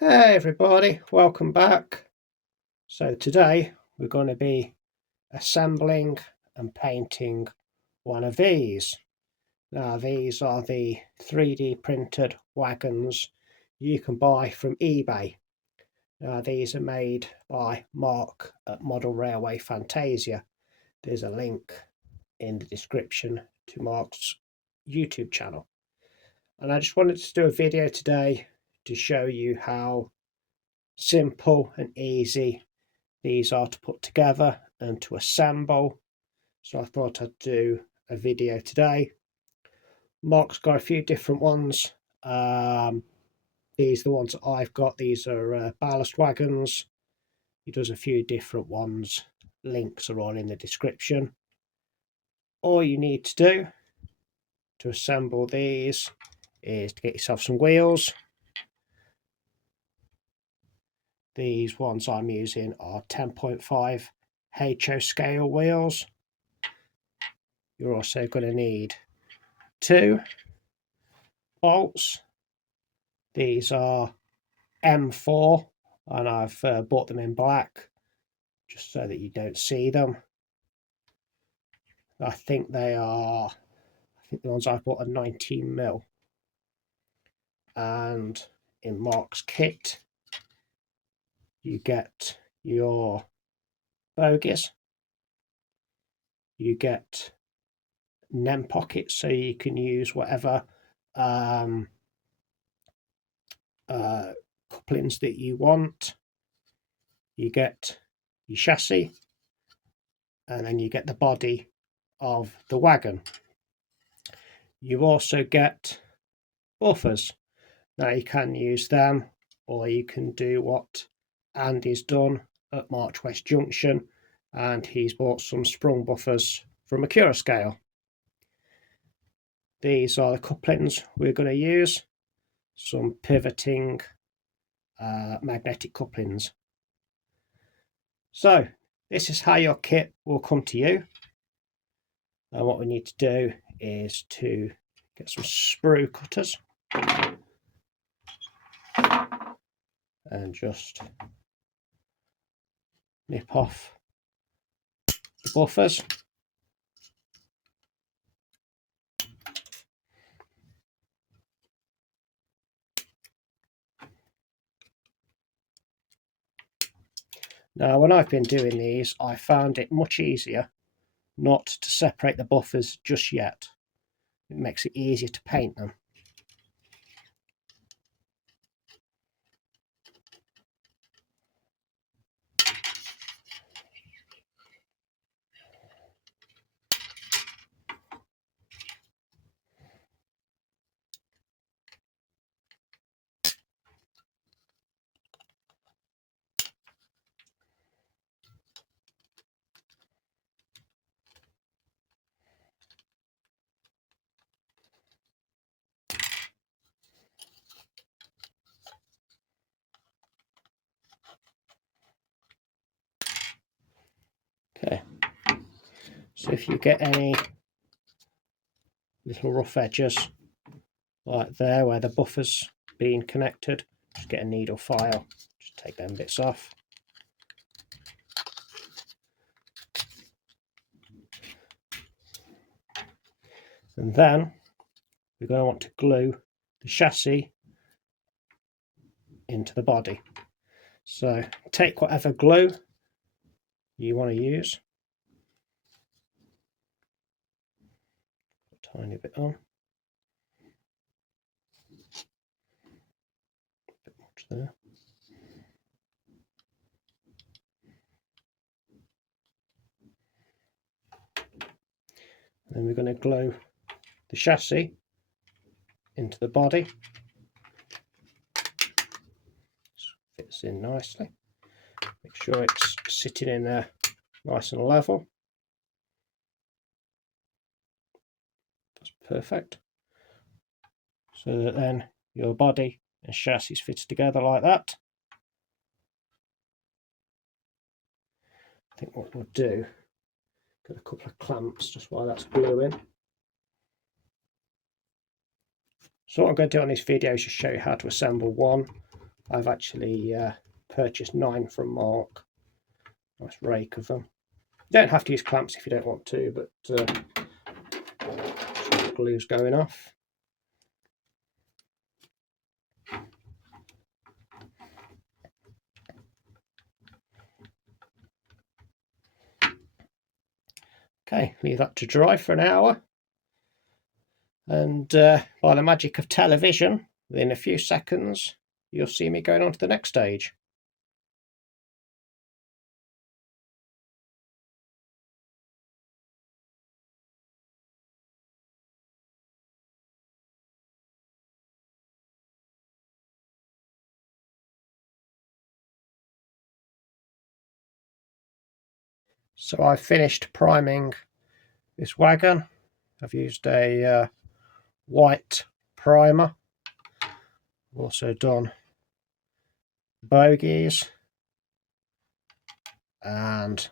Hey everybody, welcome back. So today we're going to be assembling and painting one of these. Now these are the 3D printed wagons you can buy from eBay. Now these are made by Mark at Model Railway Fantasia. There's a link in the description to Mark's YouTube channel. And I just wanted to do a video today to show you how simple and easy these are to put together and to assemble. So I thought I'd do a video today. Mark's got a few different ones. These are the ones that I've got. These are ballast wagons. He does a few different ones. Links are all in the description. All you need to do to assemble these is to get yourself some wheels. These ones I'm using are 10.5 HO scale wheels. You're also going to need 2 bolts. These are M4 and I've bought them in black just so that you don't see them. I think the ones I've bought are 19mm. And in Mark's kit you get your bogies, you get NEM pockets so you can use whatever couplings that you want. You get your chassis, and then you get the body of the wagon. You also get buffers. Now you can use them, or you can do what Andy's done at March West Junction, and he's bought some sprung buffers from Acura scale. These are the couplings we're going to use. Some pivoting magnetic couplings. So this is how your kit will come to you. And what we need to do is to get some sprue cutters and just nip off the buffers. Now when I've been doing these, I found it much easier not to separate the buffers just yet. It makes it easier to paint them. Okay, so if you get any little rough edges like there where the buffer's been connected, just get a needle file, just take them bits off. And then we're going to want to glue the chassis into the body. So take whatever glue you want to use, a tiny bit on, a bit much there. And then we're going to glue the chassis into the body. Fits in nicely. Make sure it's sitting in there nice and level. That's perfect. So that then your body and chassis fits together like that. I think what we'll do, get a couple of clamps just while that's gluing. So what I'm going to do on this video is just show you how to assemble one I've actually purchased 9 from Mark. Nice rake of them. You don't have to use clamps if you don't want to, but the glue's going off. Okay, leave that to dry for an hour. And by the magic of television, within a few seconds, you'll see me going on to the next stage. So I've finished priming this wagon. I've used a white primer. I've also done bogies and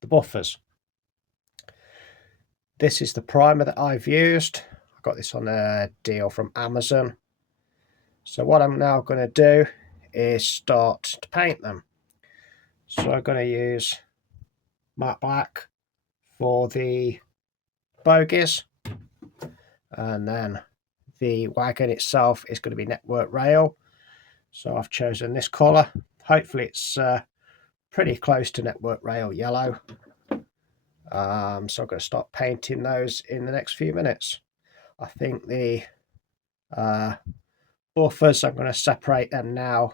the buffers. This is the primer that I've used. I got this on a deal from Amazon. So what I'm now going to do is start to paint them. So I'm going to use matte black for the bogies, and then the wagon itself is going to be network rail. So I've chosen this colour. Hopefully it's pretty close to network rail yellow. So I'm going to start painting those in the next few minutes. I think the buffers, I'm going to separate them now,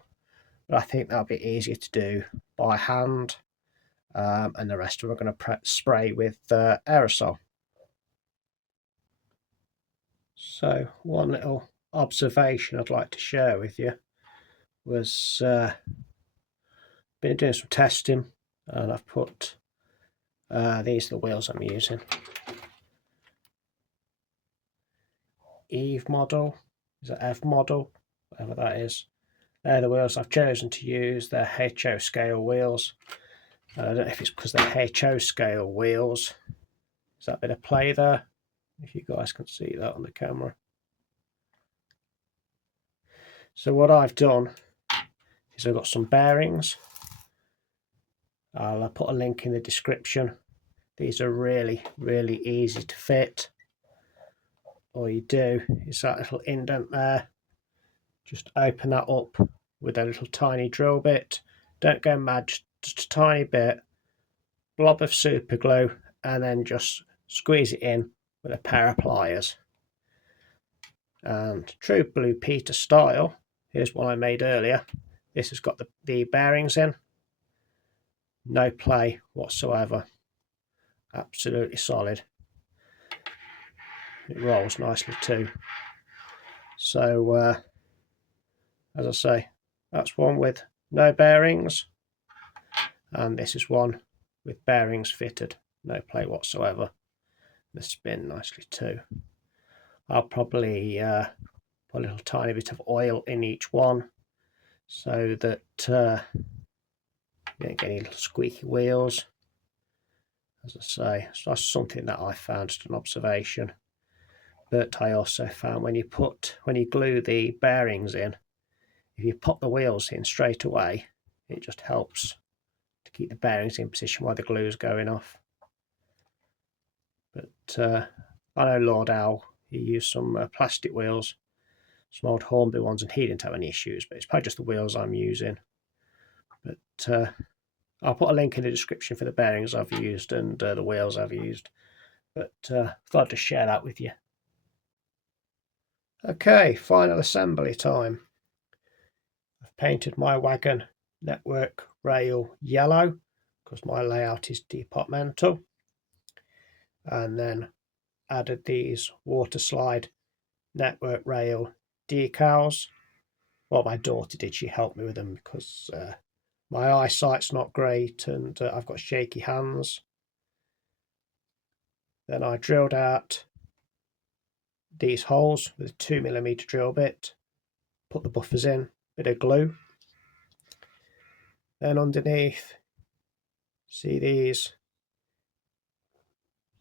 but I think that'll be easier to do by hand. And the rest of them are going to spray with aerosol. So one little observation I'd like to share with you was been doing some testing, and I've put these are the wheels I'm using. Eve model, is it F model, whatever that is. They're the wheels I've chosen to use. They're HO scale wheels. I don't know if it's because they're HO scale wheels. Is that a bit of play there? If you guys can see that on the camera. So what I've done is I've got some bearings. I'll put a link in the description. These are really, really easy to fit. All you do is that little indent there. Just open that up with a little tiny drill bit. Don't go mad, just a tiny bit. Blob of super glue, and then just squeeze it in with a pair of pliers. And true Blue Peter style, here's one I made earlier. This has got the bearings in. No play whatsoever. Absolutely solid. It rolls nicely too. So as I say, that's one with no bearings, and this is one with bearings fitted. No play whatsoever. They spin nicely too. I'll probably put a little tiny bit of oil in each one so that you don't get any little squeaky wheels. As I say, so that's something that I found, just an observation. But I also found when you glue the bearings in, if you pop the wheels in straight away, it just helps to keep the bearings in position while the glue is going off. But I know Lord Owl, he used some plastic wheels, some old Hornby ones, and he didn't have any issues, but it's probably just the wheels I'm using. But I'll put a link in the description for the bearings I've used and the wheels I've used. But thought I'd just share that with you. Okay, final assembly time. I've painted my wagon network rail yellow because my layout is departmental, and then added these water slide network rail decals. Well, my daughter did, she helped me with them because my eyesight's not great and I've got shaky hands. Then I drilled out these holes with a 2mm drill bit, put the buffers in, bit of glue. Then underneath, see these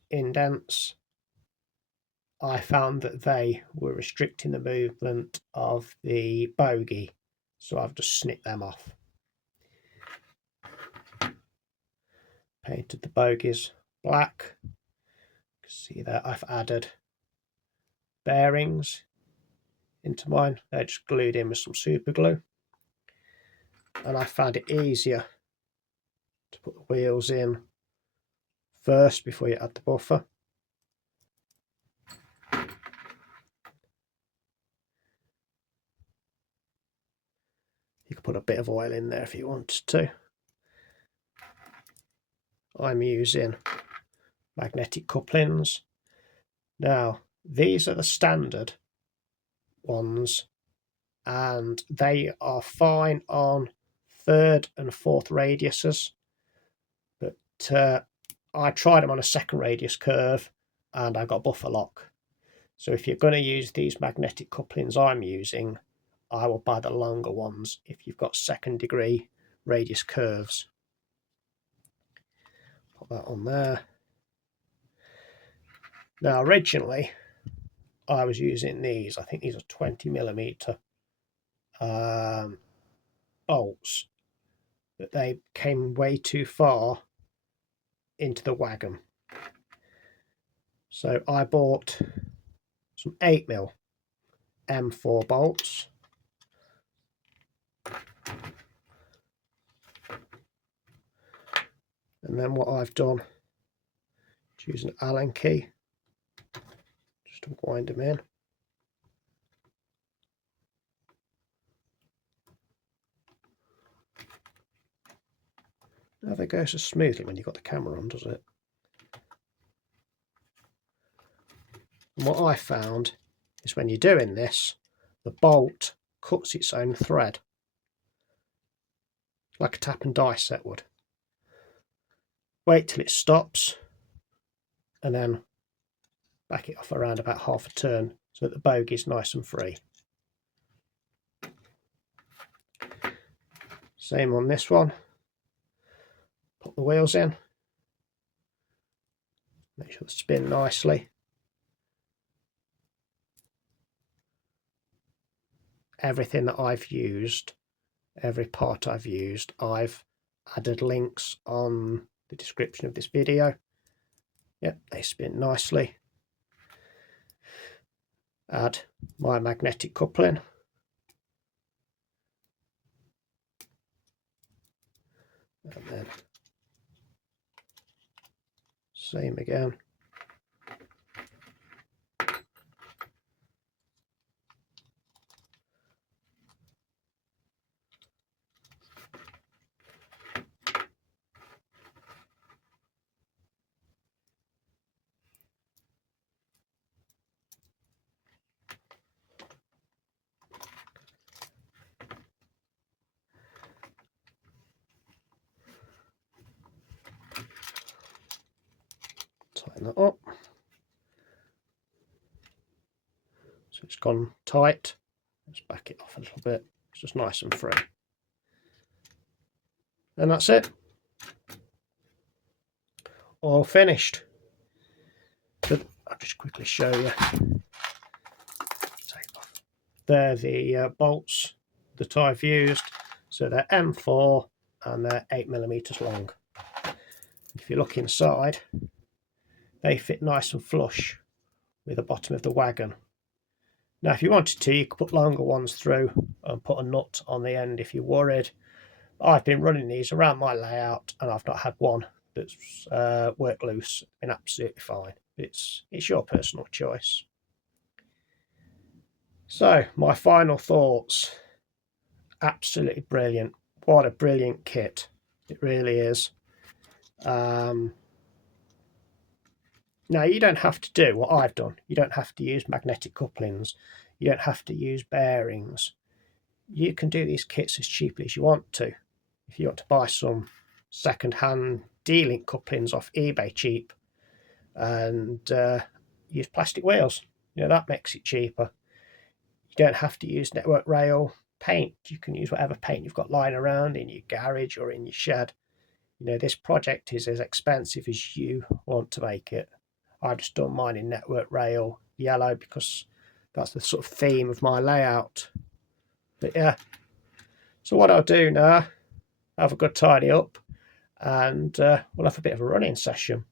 indents? I found that they were restricting the movement of the bogie. so I've just snipped them off. Painted the bogies black. You can see that I've added bearings into mine. They're just glued in with some super glue, and I found it easier to put the wheels in first before you add the buffer. You could put a bit of oil in there if you wanted to. I'm using magnetic couplings. Now, these are the standard ones, and they are fine on 3rd and 4th radiuses, but I tried them on a 2nd radius curve and I got buffer lock. So if you're going to use these magnetic couplings I'm using, I will buy the longer ones if you've got 2nd degree radius curves. Put that on there. Now originally I was using these, I think these are 20mm bolts, but they came way too far into the wagon. So I bought some 8mm M4 bolts. And then what I've done is use an Allen key just to wind them in. Never goes so smoothly when you've got the camera on, does it? And what I found is when you're doing this, the bolt cuts its own thread, like a tap and die set would. Wait till it stops and then back it off around about half a turn so that the bogie is nice and free. Same on this one. Put the wheels in, make sure they spin nicely. Everything that I've used, every part I've used, I've added links on the description of this video. Yep, they spin nicely. Add my magnetic coupling. And then same again. Tighten that up. So it's gone tight. Let's back it off a little bit. It's just nice and free. And that's it. All finished. So I'll just quickly show you. Take off. They're the bolts that I've used. So they're M4 and they're 8mm long. If you look inside, they fit nice and flush with the bottom of the wagon. Now if you wanted to, you could put longer ones through and put a nut on the end if you're worried. I've been running these around my layout and I've not had one that's worked loose. It's been absolutely fine. It's your personal choice. So my final thoughts. Absolutely brilliant. What a brilliant kit. It really is. Now, you don't have to do what I've done. You don't have to use magnetic couplings. You don't have to use bearings. You can do these kits as cheaply as you want to. If you want to buy some second-hand D-link couplings off eBay cheap and use plastic wheels, that makes it cheaper. You don't have to use network rail paint. You can use whatever paint you've got lying around in your garage or in your shed. This project is as expensive as you want to make it. I've just done mine in network rail yellow because that's the sort of theme of my layout. But yeah, So what I'll do now, have a good tidy up, and we'll have a bit of a running session.